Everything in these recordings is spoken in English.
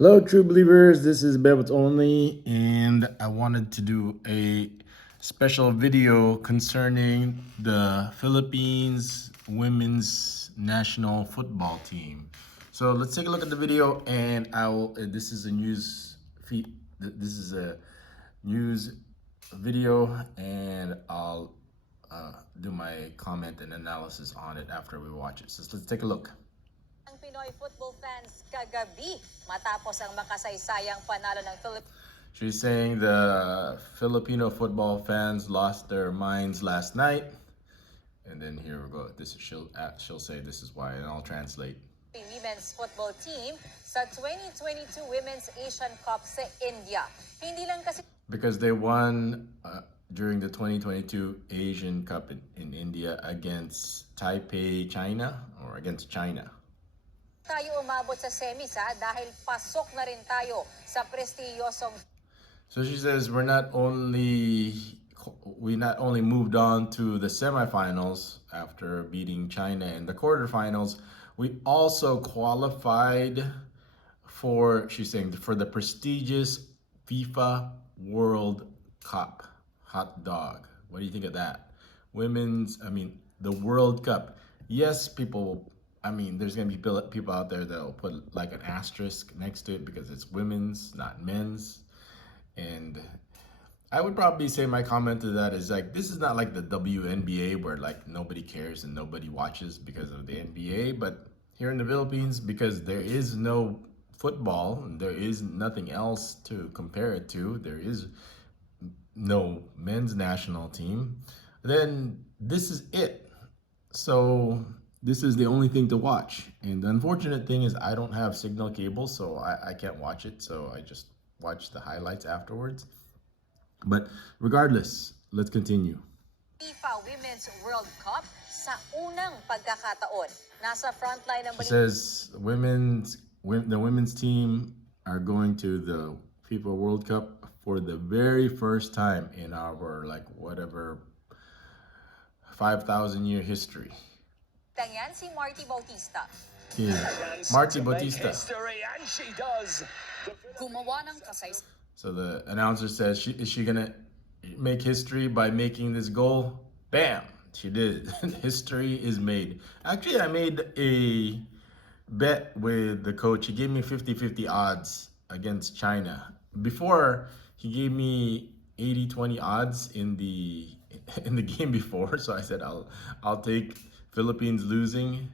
Hello, true believers. This is bebotsonly, and I wanted to do a special video concerning the Philippines women's national football team. So let's take a look at the video, and I will. This is a news feed. This is a news video, and I'll do my comment and analysis on it after we watch it. So let's take a look. Ang Pinoy football fans kagabi matapos ang makasaysayang panalo ng Philippines. She's saying the Filipino football fans lost their minds last night. And then here we go. This is, she'll say this is why, and I'll translate. The women's football team sa 2022 Women's Asian Cup sa India. Hindi lang kasi because they won during the 2022 Asian Cup in India against Taipei, China, or against China. Tayo umabot sa semis dahil pasok na rin tayo sa prestiyosong. So she says we not only moved on to the semifinals after beating China in the quarterfinals, we also qualified for, she's saying, for the prestigious FIFA World Cup. Hot dog. What do you think of that? The World Cup. Yes, there's going to be people out there that will put like an asterisk next to it because it's women's, not men's. And I would probably say my comment to that is like, this is not like the WNBA where like nobody cares and nobody watches because of the NBA. But here in the Philippines, because there is no football and there is nothing else to compare it to, there is no men's national team, then this is it. So this is the only thing to watch. And the unfortunate thing is I don't have signal cable, so I can't watch it. So I just watch the highlights afterwards. But regardless, let's continue. FIFA Women's World Cup sa unang pagkakataon. Nasa frontline ng It says the women's team are going to the FIFA World Cup for the very first time in our 5,000-year history. Yan si Marty Bautista. Marty Bautista. Gumawa ng kasaysayang. So the announcer says, is she gonna make history by making this goal? Bam! She did. History is made. Actually, I made a bet with the coach. He gave me 50-50 odds against China. Before, he gave me 80-20 odds in the game before. So I said I'll take Philippines losing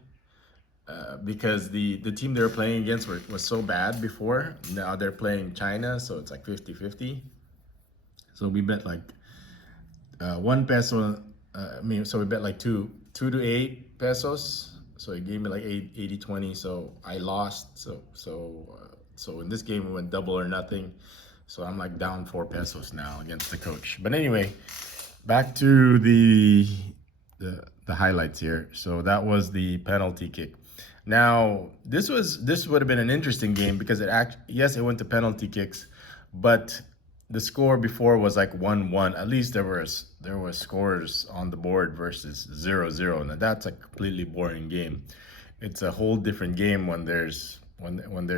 because the team they were playing against was so bad before. Now they're playing China, so it's like 50-50. So we bet like 1 peso. So we bet like 2 to 8 pesos. So he gave me like 80-20. So I lost. So in this game we went double or nothing. So I'm like down 4 pesos now against the coach. But anyway, back to the highlights here. So that was the penalty kick. Now this would have been an interesting game because it went to penalty kicks, but the score before was like 1-1. At least there were scores on the board versus 0-0. Now that's a completely boring game. It's a whole different game when there's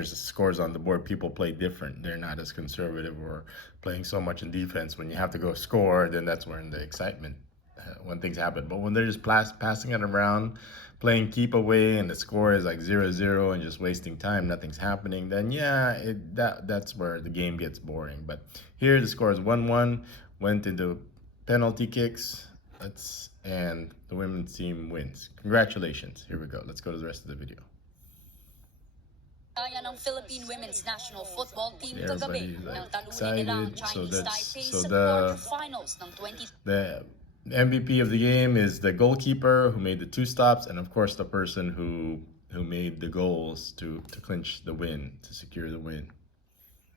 scores on the board. People play different. They're not as conservative or playing so much in defense. When you have to go score, then that's when the excitement, when things happen. But when they're just passing it around, playing keep away, and the score is like 0-0 and just wasting time, nothing's happening, then yeah, that's where the game gets boring. But here the score is 1-1, went into penalty kicks, and the women's team wins. Congratulations. Here we go. Let's go to the rest of the video. Kaya ng Philippine Women's National Football Team Yeah, kagabi everybody's, nang talunin nila ang Chinese Taipei sa quarterfinals ng 20. The MVP of the game is the goalkeeper who made the 2 stops, and of course the person who made the goals to clinch the win, to secure the win.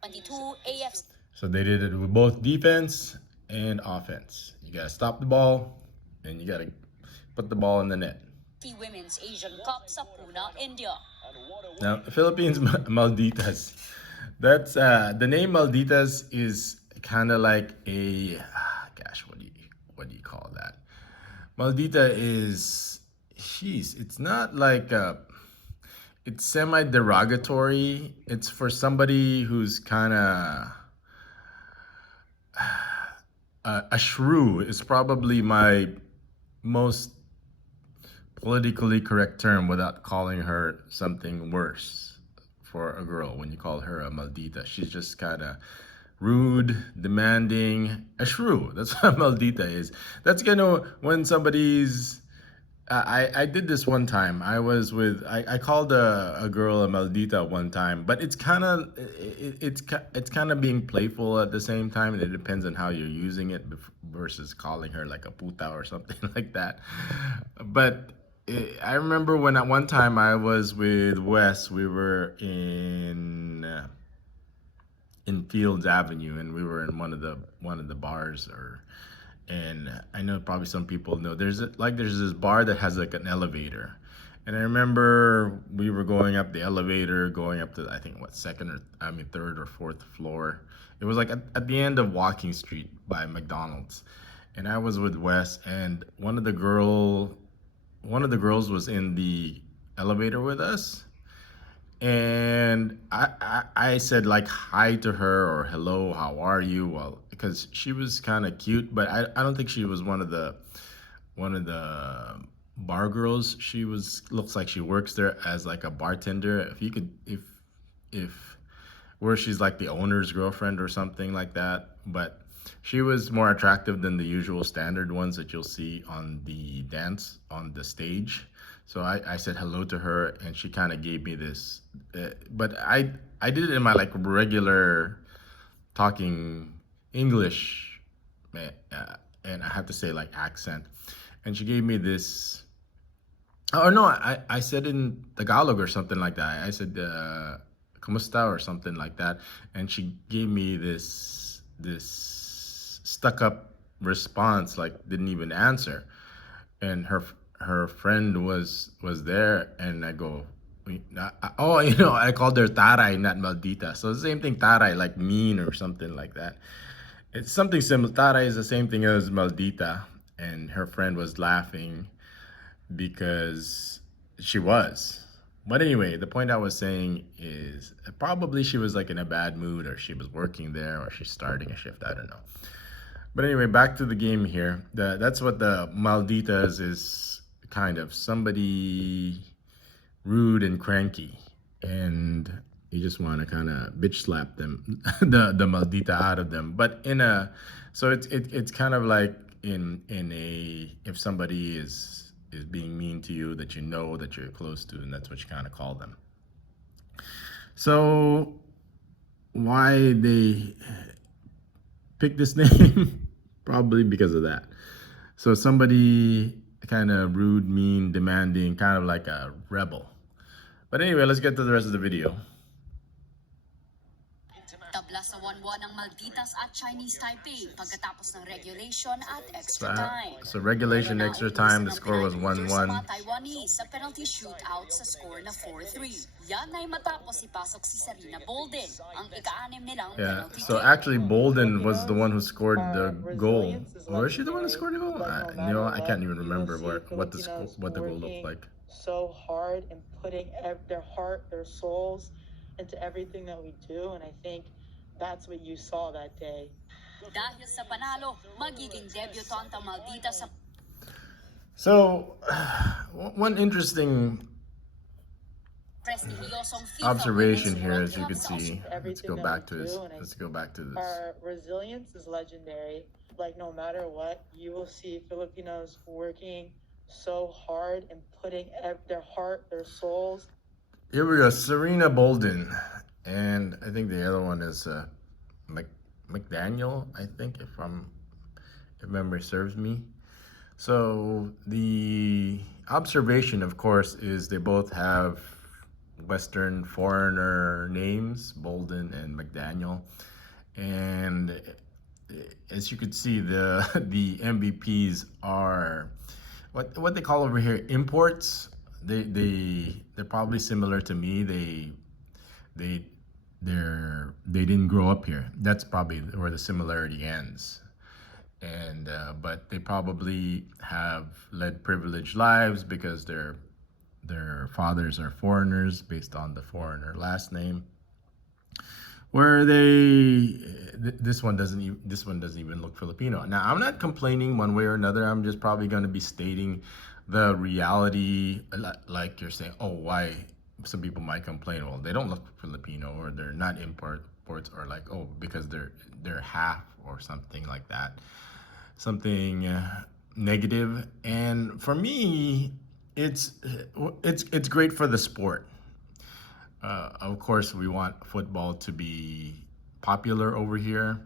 22 AFC. So they did it with both defense and offense. You gotta stop the ball, and you gotta put the ball in the net. Women's Asian Cup sa Pune, India. Now, Philippines Malditas. That's the name Malditas is kind of like a what do you call that? Maldita is it's not like it's semi-derogatory. It's for somebody who's kind of a shrew is probably my most politically correct term without calling her something worse for a girl when you call her a maldita. She's just kind of rude, demanding, a shrew. That's what a maldita is. That's gonna when somebody's I did this one time. I called a girl a maldita one time, but it's kind of it's kind of being playful at the same time, and it depends on how you're using it versus calling her like a puta or something like that. But I remember when at one time I was with Wes, we were in Fields Avenue, and we were in one of the bars or and I know probably some people know there's this bar that has like an elevator. And I remember we were going up the elevator, going up to I think what third or fourth floor. It was like at the end of Walking Street by McDonald's. And I was with Wes and one of the girls was in the elevator with us, and I said like hi to her or hello, how are you? Well, because she was kind of cute, but I don't think she was one of the bar girls. She looks like she works there as like a bartender. If you could if where she's like the owner's girlfriend or something like that. But she was more attractive than the usual standard ones that you'll see on the dance on the stage. So I said hello to her, and she kind of gave me this, but I did it in my like regular talking English, and I have to say like accent, and she gave me this. Oh no, I said in Tagalog or something like that. I said "Kumusta" or something like that, and she gave me this stuck up response, like didn't even answer, and her friend was there, and I go, oh, I called her taray, not maldita. So the same thing, taray, like mean or something like that. It's something similar. Taray is the same thing as maldita, and her friend was laughing because she was. But anyway, the point I was saying is probably she was like in a bad mood, or she was working there, or she's starting a shift. I don't know. But anyway, back to the game here. That's what the malditas is, kind of somebody rude and cranky, and you just want to kind of bitch slap them, the maldita out of them. But so it's kind of like in a if somebody is being mean to you that you know that you're close to, and that's what you kind of call them. So why they pick this name? Probably because of that. So somebody kind of rude, mean, demanding, kind of like a rebel. But anyway, let's get to the rest of the video. Tabla sa 1-1 ang Malditas at Chinese Taipei pagkatapos ng regulation at So, extra time. so regulation, extra time, the score was 1-1. Sa mga Taiwanese sa penalty shootout sa score na 4-3. Yan ay matapos ipasok si Serena Bolden, ang ika-6 nilang penalty So kick. actually, Bolden was the one who scored the goal. Or is she the one who scored the goal? I can't even remember what the goal looked like. So hard and putting their heart, their souls into everything that we do, and I think that's what you saw that day. Dahil sa panalo, magiging debutant ang Malditas sa So, one interesting prestihiyosong FIFA observation Women's here, World as you Cup can sa see. Let's Everything go that back we to this. do, and I Let's go back to this. Our resilience is legendary. Like no matter what, you will see Filipinos working so hard and putting their heart, their souls. Here we go, Serena Bolden, and I think the other one is McDaniel. I think if memory serves me. So the observation, of course, is they both have Western foreigner names, Bolden and McDaniel, and as you could see, the MVPs are what they call over here imports. They're probably similar to me. They didn't grow up here. That's probably where the similarity ends. But they probably have led privileged lives because they're their fathers are foreigners based on the foreigner last name. Where this one doesn't even look Filipino. Now I'm not complaining one way or another. I'm just probably going to be stating the reality, like you're saying, oh, why some people might complain, well, they don't look Filipino, or they're not imports, or like, oh, because they're half or something like that, something negative. And for me, it's great for the sport. Of course, we want football to be popular over here,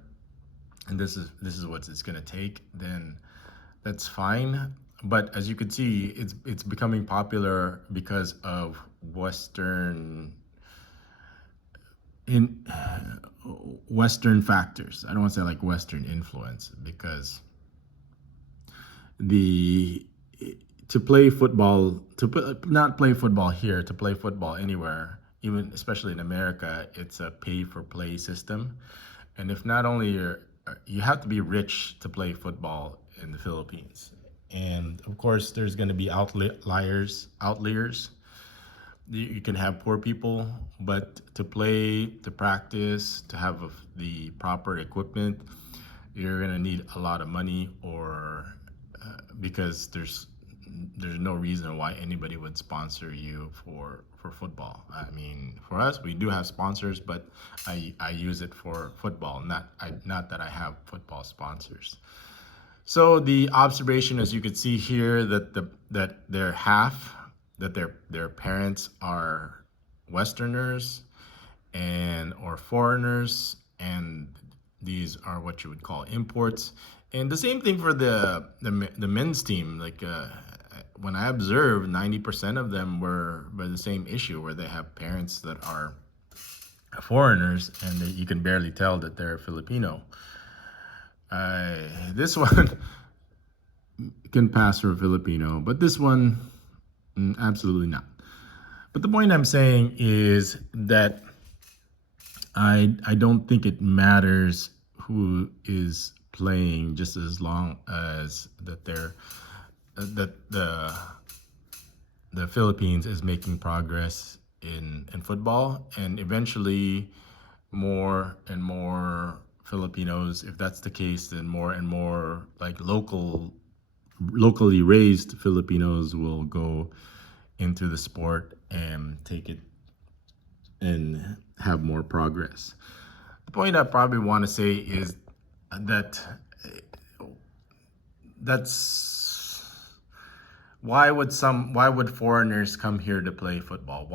and this is what it's gonna take. Then that's fine. But as you can see, it's becoming popular because of Western factors. I don't want to say like Western influence, because the to play football, not play football here, to play football anywhere, even especially in America, it's a pay for play system. And if not only you have to be rich to play football in the Philippines. And of course, there's going to be outliers. You can have poor people, but to play, to practice, to have the proper equipment, you're going to need a lot of money, or because there's no reason why anybody would sponsor you for football. I mean, for us, we do have sponsors, but I use it for football, not that I have football sponsors. So the observation, as you can see here, that their parents are Westerners or foreigners, and these are what you would call imports. And the same thing for the men's team. Like when I observed, 90% of them were by the same issue, where they have parents that are foreigners, and you can barely tell that they're Filipino. This one can pass for Filipino, but this one, absolutely not. But the point I'm saying is that I don't think it matters who is playing, just as long as that the Philippines is making progress in football, and eventually more and more Filipinos, if that's the case, then more and more like locally raised Filipinos will go into the sport and take it and have more progress. The point I probably want to say is that's why would foreigners come here to play football?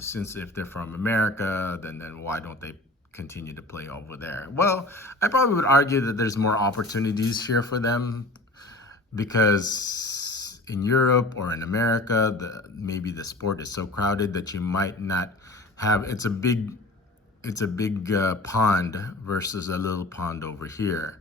Since if they're from America, then why don't they continue to play over there? Well, I probably would argue that there's more opportunities here for them, because in Europe or in America, maybe the sport is so crowded that you might not have. It's a big pond versus a little pond over here,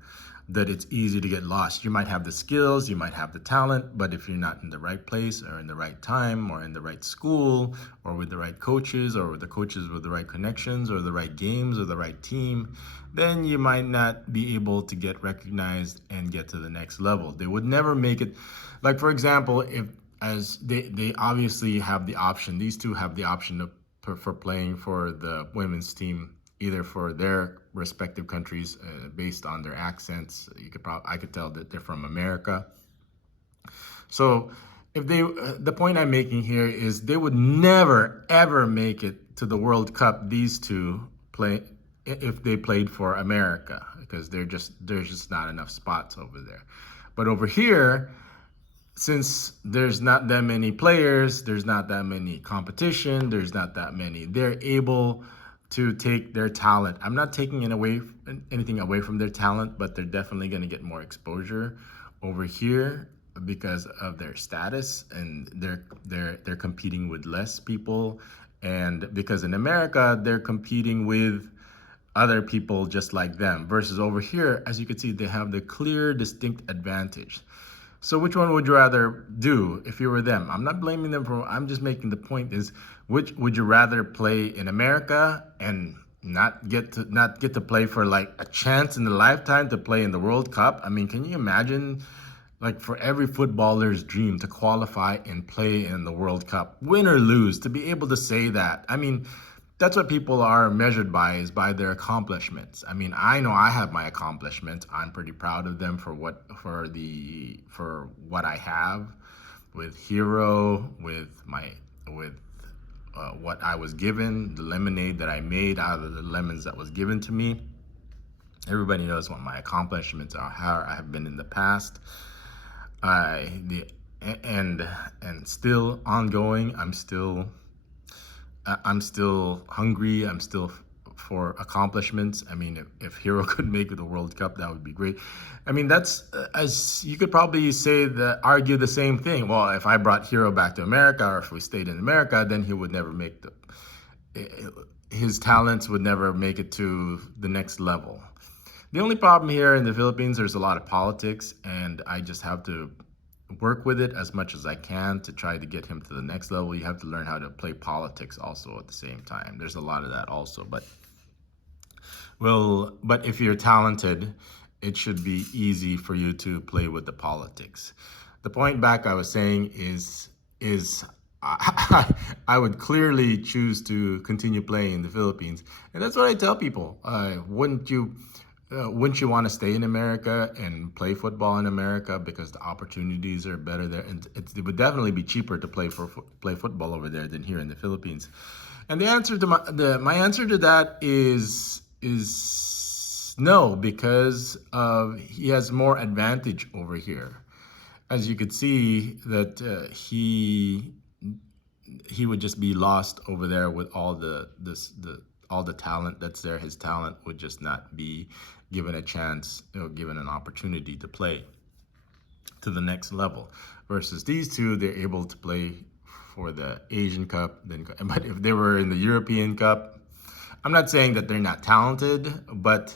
that it's easy to get lost. You might have the skills, you might have the talent, but if you're not in the right place or in the right time or in the right school or with the right coaches, or with the coaches with the right connections or the right games or the right team, then you might not be able to get recognized and get to the next level. They would never make it. Like, for example, as they obviously have the option, these two have the option for playing for the women's team, either for their respective countries, based on their accents. I could tell that they're from America. So the point I'm making here is they would never ever make it to the World Cup, these two play, if they played for America, because there's just not enough spots over there. But over here, since there's not that many players, there's not that many competition, they're able to take their talent. I'm not taking anything away from their talent, but they're definitely going to get more exposure over here because of their status, and they're competing with less people, and because in America they're competing with other people just like them, versus over here, as you can see, they have the clear, distinct advantage. So which one would you rather do if you were them? I'm not blaming them I'm just making the point is, which would you rather play in America and not get to play for like a chance in a lifetime to play in the World Cup? I mean, can you imagine like for every footballer's dream to qualify and play in the World Cup, win or lose, to be able to say that. I mean, that's what people are measured by, is by their accomplishments. I mean, I know I have my accomplishments. I'm pretty proud of them for what I have with Hero, with what I was given, the lemonade that I made out of the lemons that was given to me. Everybody knows what my accomplishments are, how I have been in the past. And still ongoing. I'm still hungry. I'm still for accomplishments. I mean, if Hero could make the World Cup, that would be great. I mean, that's as you could probably argue the same thing. Well, if I brought Hero back to America, or if we stayed in America, then he would never make his talents would never make it to the next level. The only problem here in the Philippines, there's a lot of politics, and I just have to work with it as much as I can to try to get him to the next level. You have to learn how to play politics also at the same time. There's a lot of that also, but if you're talented, it should be easy for you to play with the politics. The point back I was saying is I would clearly choose to continue playing in the Philippines, and that's what I tell people. Wouldn't you want to stay in America and play football in America because the opportunities are better there, and it would definitely be cheaper to play football over there than here in the Philippines. And the answer to my answer to that is no, because he has more advantage over here. As you could see, that he would just be lost over there with all the talent that's there. His talent would just not be given a chance, given an opportunity to play to the next level. Versus these two, they're able to play for the Asian Cup. But if they were in the European Cup, I'm not saying that they're not talented, but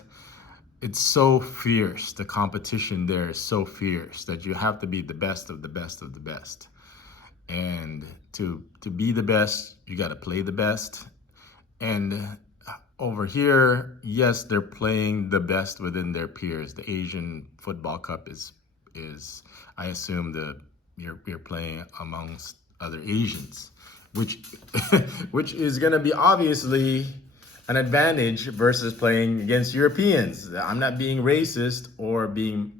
it's so fierce. The competition there is so fierce that you have to be the best of the best of the best. And to be the best, you got to play the best. And over here, yes, they're playing the best within their peers. The Asian Football Cup is I assume you're playing amongst other Asians, which which is going to be obviously an advantage versus playing against Europeans. I'm not being racist or being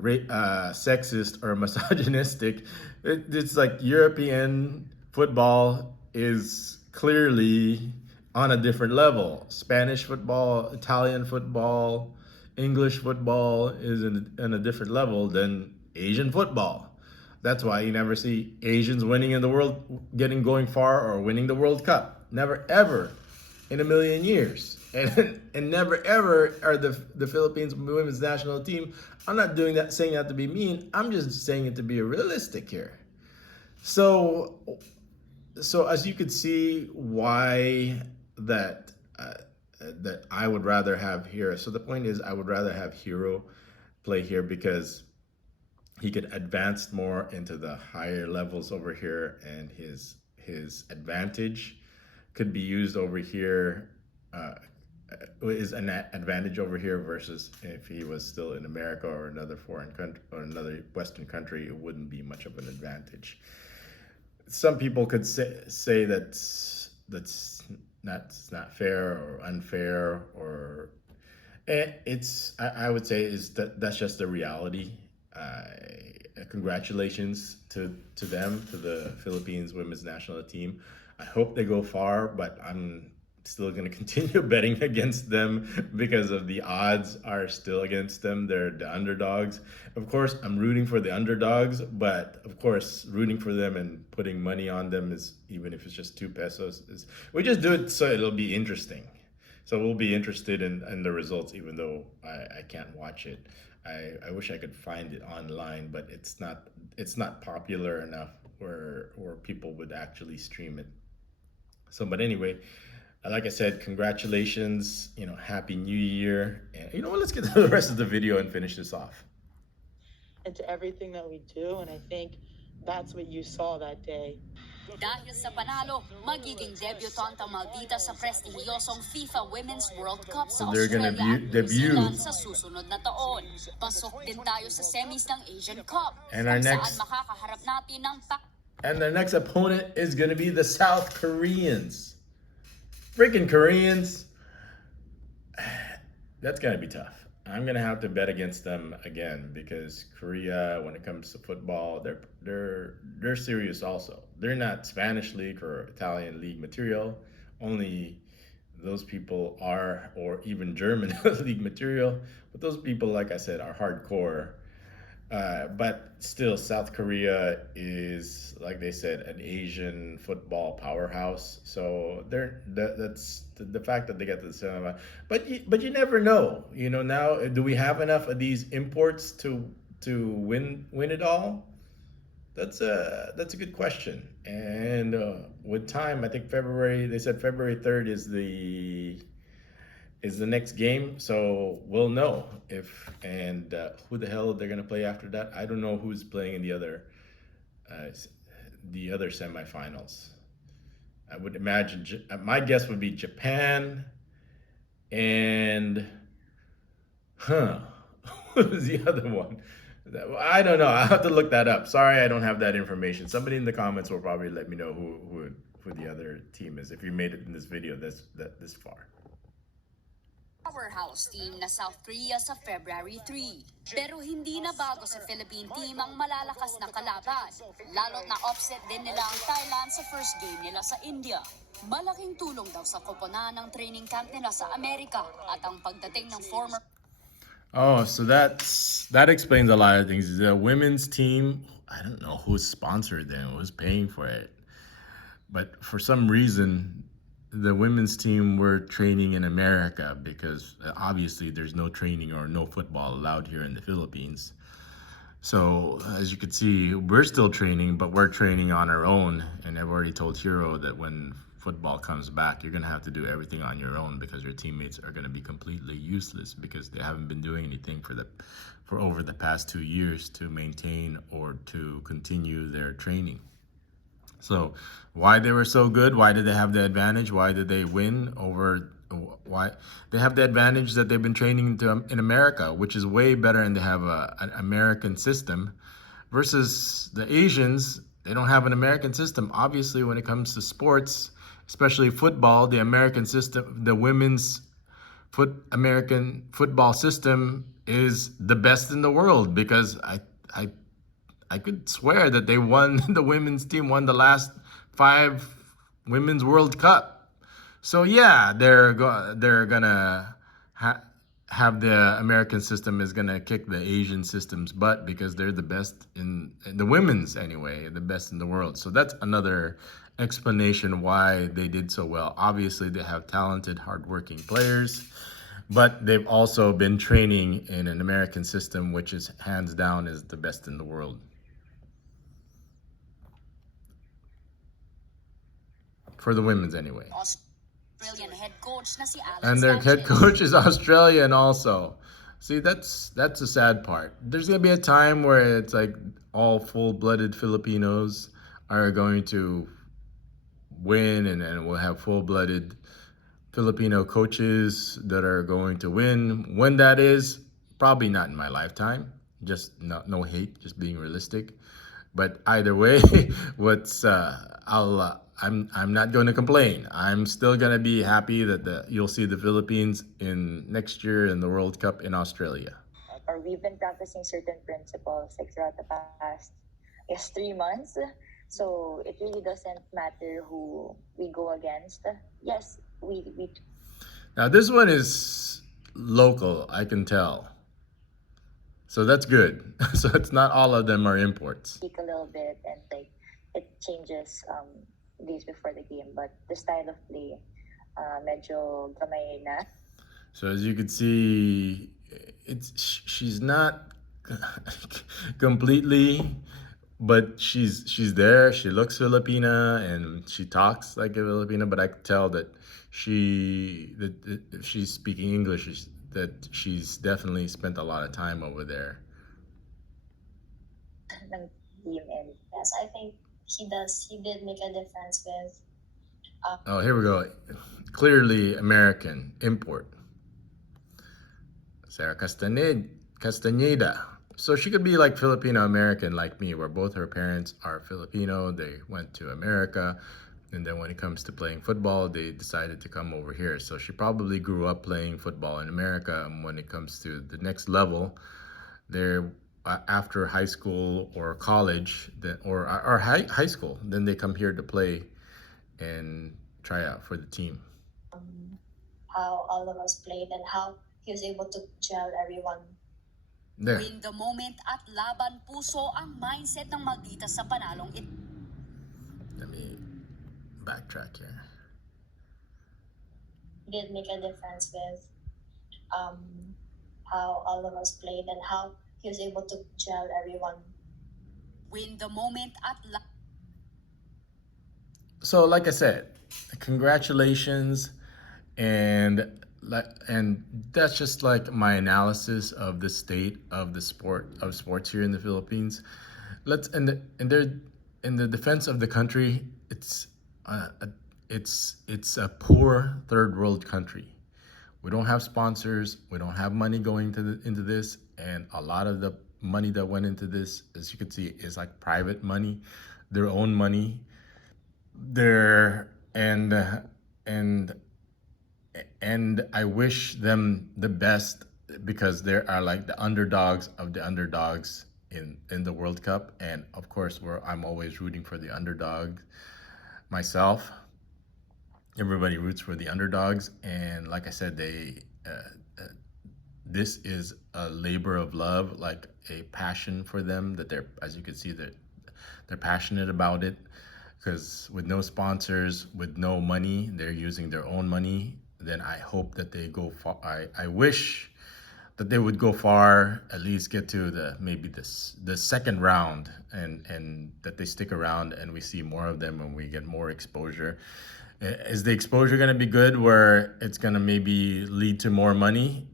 sexist or misogynistic. It's like European football is clearly on a different level. Spanish football, Italian football, English football is in a different level than Asian football. That's why you never see Asians winning in the world, going far or winning the World Cup. Never ever in a million years. And never ever are the Philippines women's national team. I'm not saying that to be mean. I'm just saying it to be realistic here. So as you could see, why that I would rather have Hero. So the point is, I would rather have Hero play here because he could advance more into the higher levels over here, and his advantage could be used over here. Is an advantage over here versus if he was still in America or another foreign country or another Western country, it wouldn't be much of an advantage. Some people could say that's not fair or unfair, or I would say that's just the reality. Congratulations to them, to the Philippines women's national team. I hope they go far, but I'm still going to continue betting against them because of the odds are still against them. They're the underdogs. Of course, I'm rooting for the underdogs, but of course, rooting for them and putting money on them is, even if it's just 2 pesos, we just do it so it'll be interesting. So we'll be interested in the results, even though I can't watch it. I wish I could find it online, but it's not popular enough where people would actually stream it. So, but anyway, like I said, congratulations, Happy New Year. And you know what, let's get to the rest of the video and finish this off. Into everything that we do, and I think that's what you saw that day. Dahil sa panalo, magiging debutant ang Maldita sa prestihiyosong FIFA Women's World Cup So sa they're gonna Australia at New debut. Zealand sa susunod na taon. Pasok din tayo sa semis ng Asian Cup, And our kung saan next- makakaharap natin ng And their next opponent is gonna be the South Koreans. Freaking Koreans. That's gonna be tough. I'm gonna have to bet against them again because Korea, when it comes to football, they're serious also. They're not Spanish league or Italian league material. Only those people are, or even German league material. But those people, like I said, are hardcore. But still, South Korea is, like they said, an Asian football powerhouse. So that's the fact that they get to the cinema. But you never know. You know, now do we have enough of these imports to win it all? That's a good question. And with time, I think they said February 3rd is the next game, so we'll know if and who the hell they're gonna play after that. I don't know who's playing in the other semifinals. I would imagine my guess would be Japan and what was the other one? I don't know. I have to look that up. Sorry, I don't have that information. Somebody in the comments will probably let me know who the other team is if you made it in this video this far. powerhouse team na South Korea sa February 3. Pero hindi na bago sa Philippine team ang malalakas na kalaban. Lalo't na offset din nila ang Thailand sa first game nila sa India. Malaking tulong daw sa koponan ng training camp nila sa Amerika at ang pagdating ng former Oh, so that explains a lot of things. The women's team, I don't know who sponsored them, who's paying for it. But for some reason, the women's team were training in America because obviously there's no training or no football allowed here in the Philippines. So as you can see, we're still training, but we're training on our own. And I've already told Hiro that when football comes back, you're going to have to do everything on your own because your teammates are going to be completely useless because they haven't been doing anything for over the past 2 years to maintain or to continue their training. So why they were so good? Why did they have the advantage? Why did they win over? Why they have the advantage that they've been training in America, which is way better, and they have an American system versus the Asians. They don't have an American system. Obviously, when it comes to sports, especially football, the American system, the women's American football system is the best in the world because I could swear that they won, the women's team won the last 5 Women's World Cup. So yeah, they're gonna have the American system is gonna kick the Asian system's butt because they're the best in the women's anyway, the best in the world. So that's another explanation why they did so well. Obviously, they have talented, hardworking players, but they've also been training in an American system, which is hands down is the best in the world. For the women's anyway. Australian head coach na si Alex And their head Sanchez. coach is Australian also. See, that's the sad part. There's gonna be a time where it's like all full-blooded Filipinos are going to win, and we'll have full-blooded Filipino coaches that are going to win. When that is, probably not in my lifetime. Just no hate, just being realistic. But either way, I'm not going to complain. I'm still going to be happy that you'll see the Philippines in next year in the World Cup in Australia. Or we've been practicing certain principles like throughout the past, 3 months. So it really doesn't matter who we go against. Yes, we Now this one is local, I can tell. So that's good. So it's not all of them are imports. tweak a little bit and like it changes days before the game. But the style of play, medyo gamay na. So as you can see, she's not completely, but she's there. She looks Filipina and she talks like a Filipina, but I can tell that if she's speaking English, that she's definitely spent a lot of time over there. Ng team, and yes, I think He did make a difference with Oh, here we go. Clearly American import. Sarah Castaneda. So she could be like Filipino American like me, where both her parents are Filipino. They went to America, and then when it comes to playing football, they decided to come over here. So she probably grew up playing football in America, and when it comes to the next level, they're after high school or college, then or high school, then they come here to play and try out for the team. how all of us played and how he was able to gel everyone. There. Win the moment at laban puso ang mindset ng Maldita sa panalong ito. Let me backtrack here. He did make a difference with how all of us played and how he was able to gel everyone. Win the moment at So like I said, congratulations, and that's just like my analysis of the state of the sports here in the Philippines. Let's and they're in the defense of the country. It's a poor third world country. We don't have sponsors. We don't have money going into this, and a lot of the money that went into this, as you can see, is like private money, their own money. And I wish them the best, because they are like the underdogs of the underdogs in the World Cup, and of course I'm always rooting for the underdog myself. Everybody roots for the underdogs, and like I said, this is a labor of love, like a passion for them, that they're, as you can see, that they're passionate about it. Because with no sponsors, with no money, they're using their own money. Then I hope that they go far. I wish that they would go far, at least get to maybe the second round, and that they stick around and we see more of them and we get more exposure. Is the exposure going to be good, where it's going to maybe lead to more money?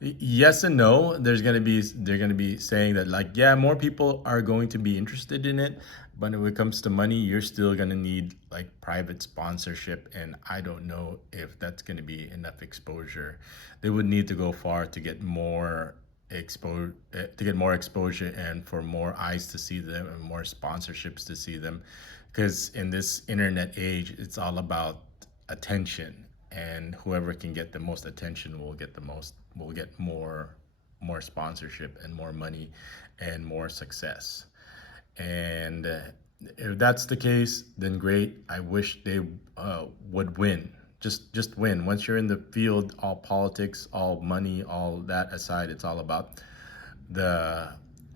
Yes and no. They're going to be saying that, like, yeah, more people are going to be interested in it, but when it comes to money, you're still going to need like private sponsorship, and I don't know if that's going to be enough exposure. They would need to go far to get more exposure and for more eyes to see them and more sponsorships to see them, because in this internet age, it's all about attention, and whoever can get the most attention will get more sponsorship and more money and more success. And if that's the case, then great. I wish they would win. Just win. Once you're in the field, all politics, all money, all that aside, it's all about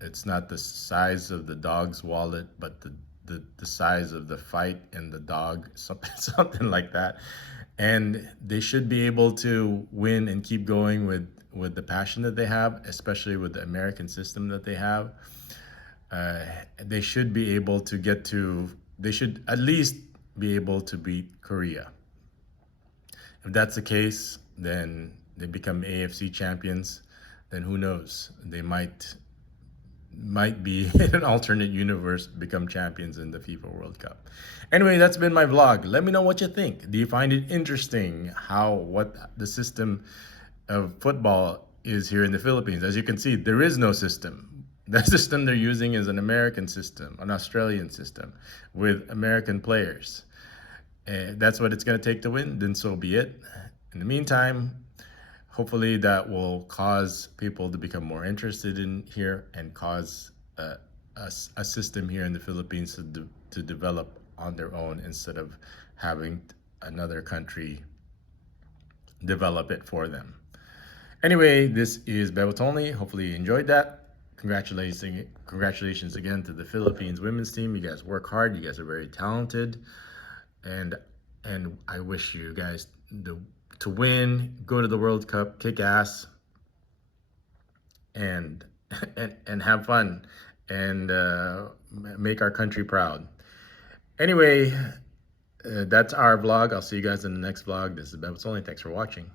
it's not the size of the dog's wallet, but the size of the fight and the dog, something like that. And they should be able to win and keep going with the passion that they have, especially with the American system that they have. They should be able to they should at least be able to beat Korea. If that's the case, then they become AFC champions. Then who knows? They might be in an alternate universe, become champions in the FIFA World Cup. Anyway, that's been my vlog. Let me know what you think. Do you find it interesting what the system of football is here in the Philippines? As you can see, there is no system. The system they're using is an American system, an Australian system with American players. That's what it's going to take to win, then so be it. In the meantime, hopefully that will cause people to become more interested in here and cause a system here in the Philippines to develop on their own, instead of having another country develop it for them. Anyway, this is bebotsonly. Hopefully you enjoyed that. Congratulations again to the Philippines women's team. You guys work hard. You guys are very talented, and I wish you guys to win, go to the World Cup, kick ass, and have fun, and make our country proud. Anyway, that's our vlog. I'll see you guys in the next vlog. This is bebotsonly. Thanks for watching.